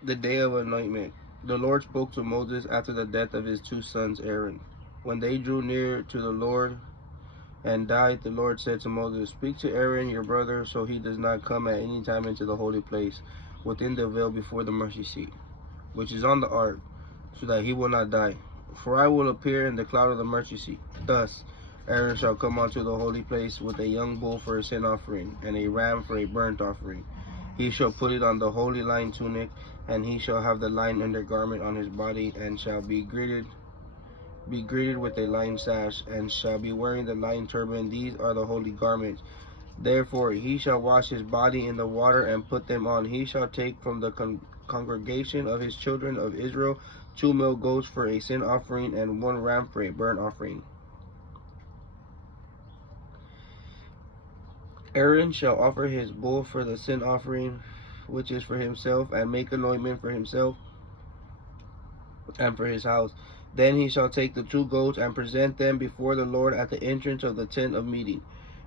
The day of anointment. The Lord spoke to Moses after the death of his two sons Aaron. When they drew near to the Lord and died, the Lord said to Moses, "Speak to Aaron your brother, so he does not come at any time into the holy place, within the veil before the mercy seat, which is on the ark, so that he will not die. For I will appear in the cloud of the mercy seat. Thus Aaron shall come unto the holy place with a young bull for a sin offering, and a ram for a burnt offering. He shall put it on the holy line tunic, and he shall have the line undergarment on his body, and shall be girded with a linen sash, and shall be wearing the linen turban. These are the holy garments. Therefore he shall wash his body in the water and put them on. He shall take from the congregation of his children of Israel 2 male goats for a sin offering, and 1 ram for a burnt offering. Aaron shall offer his bull for the sin offering, which is for himself, and make anointment for himself and for his house. Then he shall take the 2 goats and present them before the Lord at the entrance of the tent of meeting.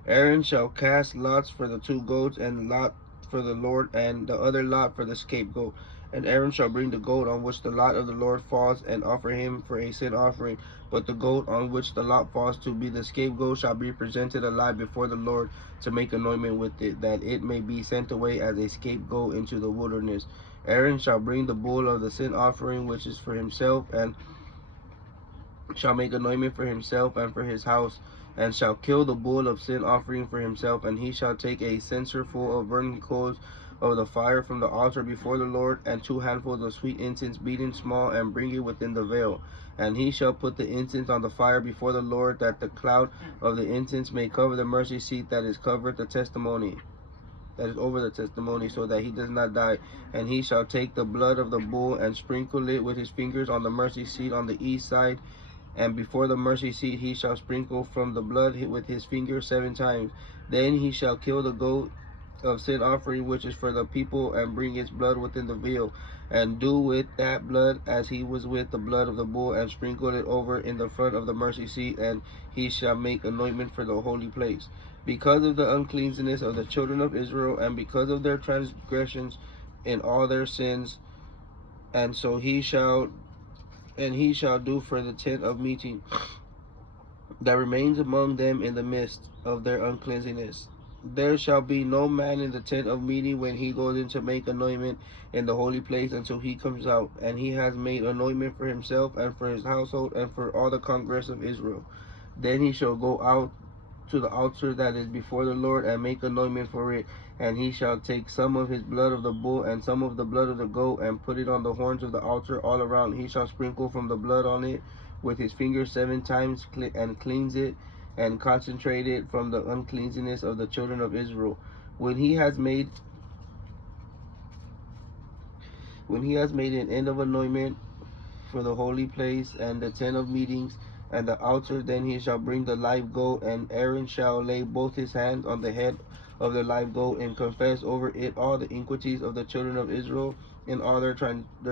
Aaron shall cast lots for the 2 goats, and lot for the Lord, and the other lot for the scapegoat. And Aaron shall bring the goat on which the lot of the Lord falls, and offer him for a sin offering. But the goat on which the lot falls to be the scapegoat shall be presented alive before the Lord, to make anointment with it, that it may be sent away as a scapegoat into the wilderness. Aaron shall bring the bull of the sin offering, which is for himself, and shall make anointment for himself and for his house, and shall kill the bull of sin offering for himself. And he shall take a censer full of burning coals of the fire from the altar before the Lord, and 2 handfuls of sweet incense beaten small, and bring it within the veil. And he shall put the incense on the fire before the Lord, that the cloud of the incense may cover the mercy seat that is covered the testimony, that is over the testimony, so that he does not die. And he shall take the blood of the bull and sprinkle it with his fingers on the mercy seat on the east side, and before the mercy seat he shall sprinkle from the blood with his finger 7 times. Then he shall kill the goat of sin offering, which is for the people, and bring its blood within the veil, and do with that blood as he was with the blood of the bull, and sprinkle it over in the front of the mercy seat. And he shall make anointment for the holy place, because of the uncleanness of the children of Israel, and because of their transgressions in all their sins. And so he shall do for the tent of meeting that remains among them in the midst of their uncleanness. There shall be no man in the tent of meeting when he goes in to make anointment in the holy place until he comes out, and he has made anointment for himself and for his household and for all the congress of Israel. Then he shall go out to the altar that is before the Lord, and make anointment for it. And he shall take some of his blood of the bull and some of the blood of the goat, and put it on the horns of the altar all around. He shall sprinkle from the blood on it with his finger 7 times, and cleanse it, and concentrate it from the uncleanness of the children of Israel. When he has made an end of anointment for the holy place and the tent of meetings and the altar, then he shall bring the live goat, and Aaron shall lay both his hands on the head of the live goat, and confess over it all the iniquities of the children of Israel, in all their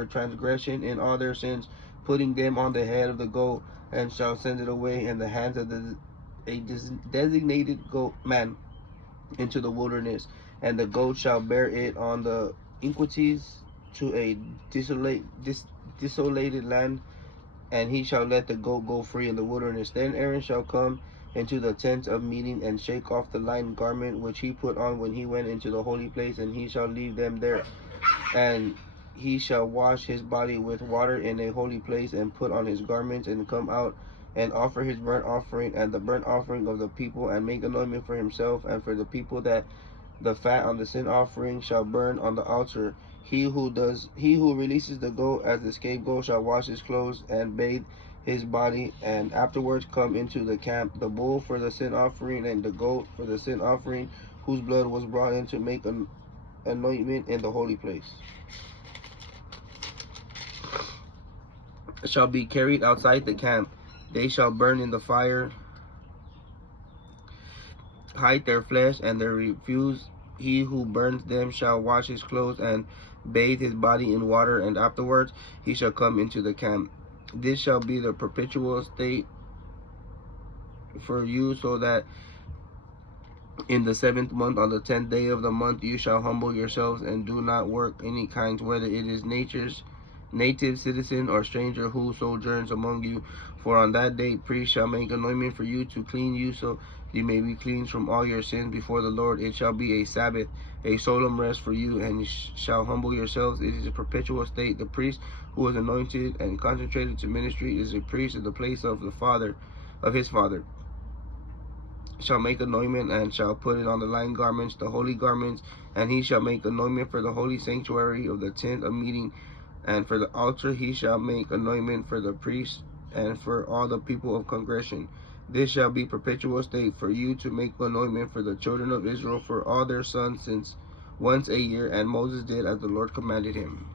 transgression, in all their sins, putting them on the head of the goat, and shall send it away in the hands of a designated goat man into the wilderness. And the goat shall bear it on the iniquities to a desolated land, and he shall let the goat go free in the wilderness. Then Aaron shall come into the tent of meeting, and shake off the linen garment which he put on when he went into the holy place, and he shall leave them there. And he shall wash his body with water in a holy place, and put on his garments, and come out, and offer his burnt offering and the burnt offering of the people, and make anointment for himself and for the people, that the fat on the sin offering shall burn on the altar. He who releases the goat as the scapegoat shall wash his clothes and bathe his body, and afterwards come into the camp. The bull for the sin offering and the goat for the sin offering, whose blood was brought in to make an anointment in the holy place, shall be carried outside the camp. They shall burn in the fire, hide their flesh and their refuse. He who burns them shall wash his clothes and bathe his body in water, and afterwards he shall come into the camp. This shall be the perpetual state for you, so that In the 7th month, on the 10th day of the month, you shall humble yourselves and do not work any kinds, whether it is native, citizen, or stranger who sojourns among you. For on that day priest shall make anointment for you to clean you, so you may be cleansed from all your sins before the Lord. It shall be a Sabbath, a solemn rest for you, and you shall humble yourselves. It is a perpetual state. The priest who is anointed and consecrated to ministry is a priest in the place of his father. Shall make anointment and shall put it on the line garments, the holy garments, and he shall make anointment for the holy sanctuary of the tent of meeting, and for the altar he shall make anointment for the priests and for all the people of congregation. This shall be perpetual state for you to make anointment for the children of Israel for all their sons, since once a year, and Moses did as the Lord commanded him.